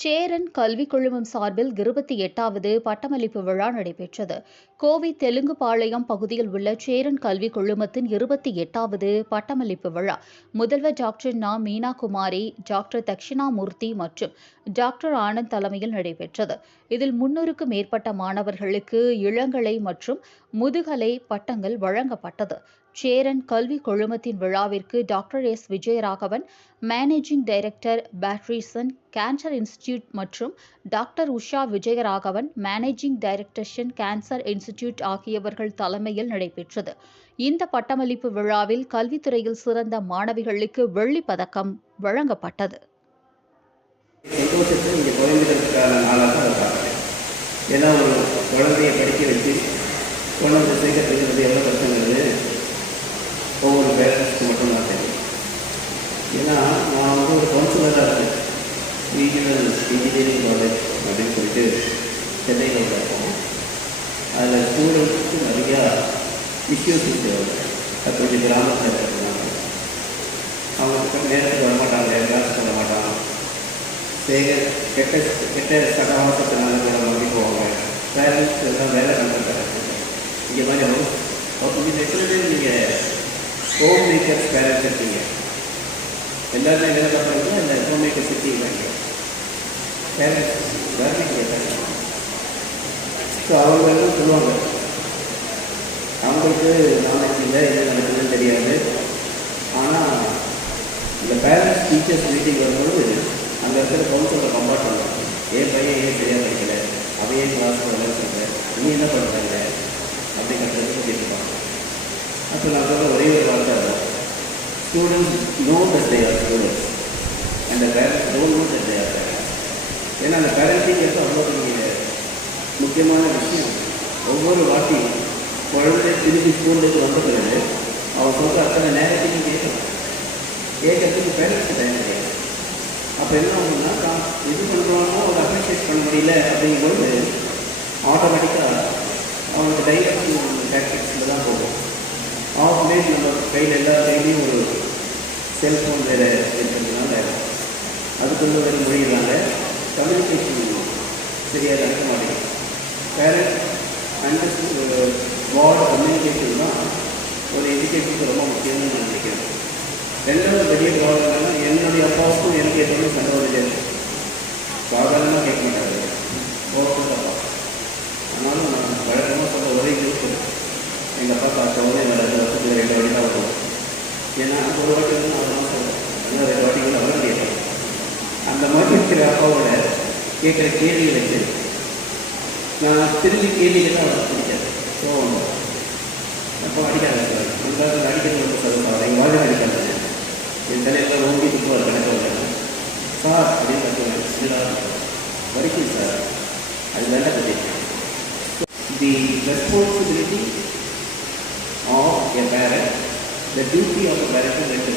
சேரன் கல்விக் குழுமம் சார்பில் இருபத்தி எட்டாவது பட்டமளிப்பு விழா நடைபெற்றது. கோவை தெலுங்குபாளையம் பகுதியில் உள்ள சேரன் கல்விக் குழுமத்தின் இருபத்தி எட்டாவது பட்டமளிப்பு விழா. முதல்வர் டாக்டர் நா. மீனாகுமாரி டாக்டர் தட்சிணாமூர்த்தி மற்றும் டாக்டர் ஆனந்த் தலைமையில் நடைபெற்றது. இதில் முன்னூறுக்கும் மேற்பட்ட மாணவர்களுக்கு இளங்கலை மற்றும் முதுகலை பட்டங்கள் வழங்கப்பட்டது. சேரன் கல்வி குழுமத்தின் விழாவிற்கு doctor S. Vijayaraghavan managing director Patrician cancer institute மற்றும் டாக்டர் உஷா விஜயராகவன் மேனேஜிங் டைரக்டர்ஷன் கேன்சர் இன்ஸ்டிடியூட் ஆகியவர்கள் தலைமையில் நடைபெற்றது. இந்த பட்டமளிப்பு விழாவில் கல்வித்துறையில் சிறந்த மாணவிகளுக்கு வெள்ளிப் பதக்கம் வழங்கப்பட்டது. ஏன்னா ஒரு குழந்தைய படிக்க வச்சு கொண்டு வந்து சேர்க்கறதுங்கிறது எவ்வளோ கஷ்டங்கிறது ஒவ்வொரு பேரண்ட்ஸ்க்கு மட்டும்தான் தெரியும். ஏன்னா நான் வந்து ஒரு கவுன்சிலராக இருக்கேன். ரீஜனல் இன்ஜினியரிங் காலேஜ் அப்படின்னு சொல்லிட்டு சென்னையில் இருக்கோம். அதில் ஸ்டூடெண்ட்ஸுக்கு நிறையா இஷ்யூஸ் தேவை அது கொஞ்சம் கிராமத்தில் இருக்கிறாங்க அவங்க நேரத்துக்கு வர மாட்டாங்க. கிளாஸுக்கு மாட்டாங்க. சேகர் கெட்ட கெட்ட சகவாசத்தினால வேலை வாங்கி போவாங்க. பேரண்ட்ஸ் எல்லாம் வேலை பண்ணுறாங்க இங்கே மாதிரி ஹவுஸ் எத்தனை நீங்கள் ஹோம் மேக்கர்ஸ் பேரண்ட்ஸ் இருக்கீங்க எல்லாருமே என்ன பண்ணுறீங்க அந்த ஹோம் மேக்கர்ஸ் இருக்கீங்க பேரண்ட்ஸ் எல்லாருமே கேட்டாங்க ஸோ அவங்க சொல்லுவாங்க? அவங்களுக்கு நாலேஜ் இல்லை என்ன நடக்குதுன்னு தெரியாது. ஆனால் இந்த பேரண்ட்ஸ் டீச்சர்ஸ் மீட்டிங் வரும்போது அங்கே இருக்கிற கவுன்சிலரை கம்பார்ட் பண்ணுவாங்க ஏன் பையன் ஏன் சரியாக படிக்கல? அவன் ஏன் கிளாஸ் வரலன்னு சொல்கிறேன் நீ என்ன பண்ணுற அப்படிங்கிறத கேட்டுப்பாங்க அப்போ நான் சொல்ல ஒரே ஒரு வார்த்தை students that they are students. And the parents don't know that they are parents. ஏன்னா அந்த பேரண்டிங்கிறது அவ்வளோ பெரிய முக்கியமான விஷயம். ஒவ்வொரு வாட்டியும் குழந்தை திருப்பி ஸ்கூலுக்கு வந்த பிறகு அவன் சொல்கிற அத்தனை நேரத்தையும் கேட்கணும். கேட்கறதுக்கு பேரண்ட்ஸ் டைம் கிடையாது அப்போ என்ன ஆகுதுன்னா தான் எது பண்ணுறானோ ஒரு அப்ரிஷியேட் பண்ண முடியல அப்படிங்கும்போது ஆட்டோமேட்டிக்காக அவனுக்கு டைரக்ட் டேக்டிக்ஸில் தான் போகும். ஆஃப்லே நம்ம கையில் எல்லா கையிலையும் ஒரு செல்ஃபோன் வேறு இருக்கிறதுனால அதுக்குள்ள வேறு மொழியினால கம்யூனிகேஷன் சரியாக நடக்க மாட்டேங்குது. பேரண்ட் அண்டர்ஸ்ட் வார்டு கம்யூனிகேஷன் தான் ஒரு எஜுகேஷனுக்கு ரொம்ப முக்கியம்னு நான் நினைக்கிறேன். ரெண்டாவது பெரிய ப்ராப்ளம் என்னுடைய அப்பாவுக்கும் எனக்கு எப்பவுமே சண்டை வருது சாதாரணமாக கேட்க மாட்டாரு. ஓகே ஆனாலும் நான் வழக்கமாக சொல்ல ஒரே குரூப் எங்கள் அப்பா பார்த்த உடனே வர வருஷத்துக்கு ரெண்டு வழி தான் வரும் ஏன்னா ஒரு வாட்டி வந்து நான் தான் சொல்கிறேன் இன்னும் ரெண்டு வாட்டிகள் அவரும் கேட்பேன் அந்த அப்பாவோட கேட்குற கேள்விகளுக்கு நான் திரும்பி கேள்விகள் அவருக்கு பிடிக்காது கோவம் அப்போ அடிக்காது சார். உங்களால் அடிக்கிறது ரொம்ப சொல்லுவாங்க எங்கள் வாழ்க்கை அடிக்காது என் தலையில் ரொம்ப இப்போ ஒரு கணக்கு வரல சார் அப்படின்னு பார்த்து சிலா வரைக்கும் சார். அது வேண்டாம் பற்றி the responsibility of a parent the duty of a parent ரெண்டு